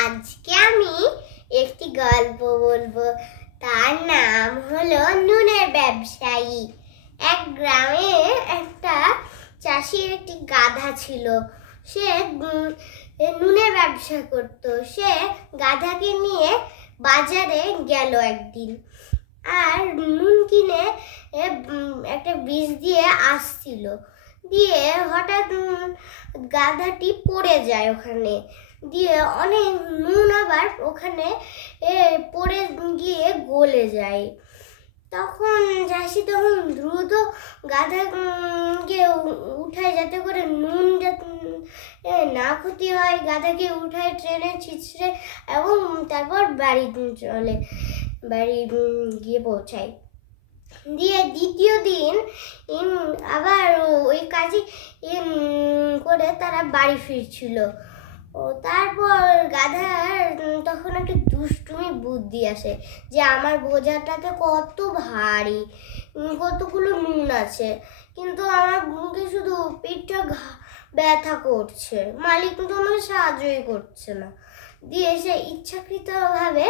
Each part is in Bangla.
আজকে আমি একটি গল্প বলবো। তার নাম হলো নুনের ব্যবসায়ী। এক গ্রামে একটা চাষির একটি গাধা ছিল। সে নুনের ব্যবসা করত। সে গাধাকে নিয়ে বাজারে গেল একদিন, আর নুন কিনে একটা বীজ দিয়ে আসছিল। দিয়ে হঠাৎ গাধাটি পড়ে যায় ওখানে, দিয়ে অনেক নুন আবার ওখানে পড়ে গিয়ে গলে যায়। তখন চাষি দ্রুত গাধাকে উঠায়, যাতে করে নুন না ক্ষতি হয়। গাধাকে উঠায় ট্রেনে ছিঁচড়ে এবং তারপর বাড়ি গিয়ে পৌঁছায়। দিয়ে দ্বিতীয় দিন আবার ওই কাজই করে তারা বাড়ি ফিরছিল। তারপর গাধার তখন একটা দুষ্টুমি বুদ্ধি আসে যে আমার বোঝাটাতে কত ভারী, কতগুলো নুন আছে, কিন্তু আমার মুখে শুধু পেটটা ব্যথা করছে, মালিক কিন্তু আমাকে সাহায্যই করছে না। দিয়ে সে ইচ্ছাকৃতভাবে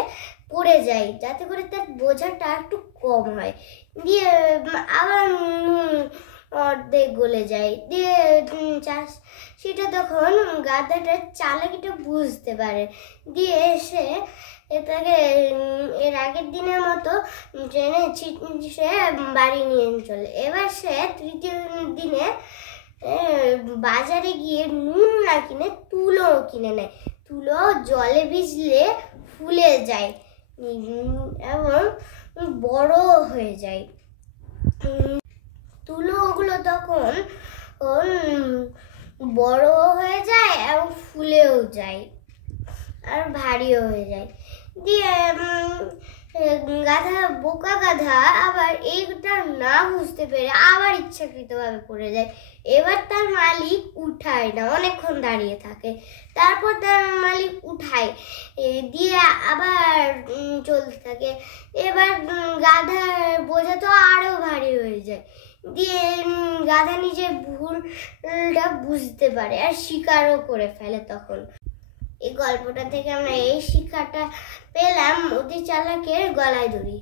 পড়ে যায় যাতে করে তার বোঝাটা একটু কম হয়। দিয়ে আবার অর্ধেক গলে যায়। দিয়ে সেটা তখন গাধাটার চালাকিটা বুঝতে পারে। দিয়ে এসে এটাকে এর আগের দিনের মতো ট্রেনে সে বাড়ি নিয়ে চলে। এবার সে তৃতীয় দিনে বাজারে গিয়ে নুন না কিনে তুলো কিনে নেয়। তুলো জলে ভিজলে ফুলে যায় এবং বড় হয়ে যায়। তুলোগুলো তখন বড় হয়ে যায় এবং ফুলেও যায় আর ভারীও হয়ে যায়। দিয়ে বোকা গাধা আবার এইটা না বুঝতে পেরে আবার ইচ্ছাকৃতভাবে পড়ে যায়। এবার তার মালিক উঠায় না, অনেকক্ষণ দাঁড়িয়ে থাকে। তারপর তার মালিক উঠায়, দিয়ে আবার চলতে থাকে। এবার গাধার বোঝা তো আরো ভারী হয়ে যায়। দিয়ে গাধা নিজের ভুলটা বুঝতে পারে আর স্বীকারও করে ফেলে। তখন এই গল্পটা থেকে আমরা এই শিক্ষাটা পেলাম, অতি চালাকের গলায় দড়ি।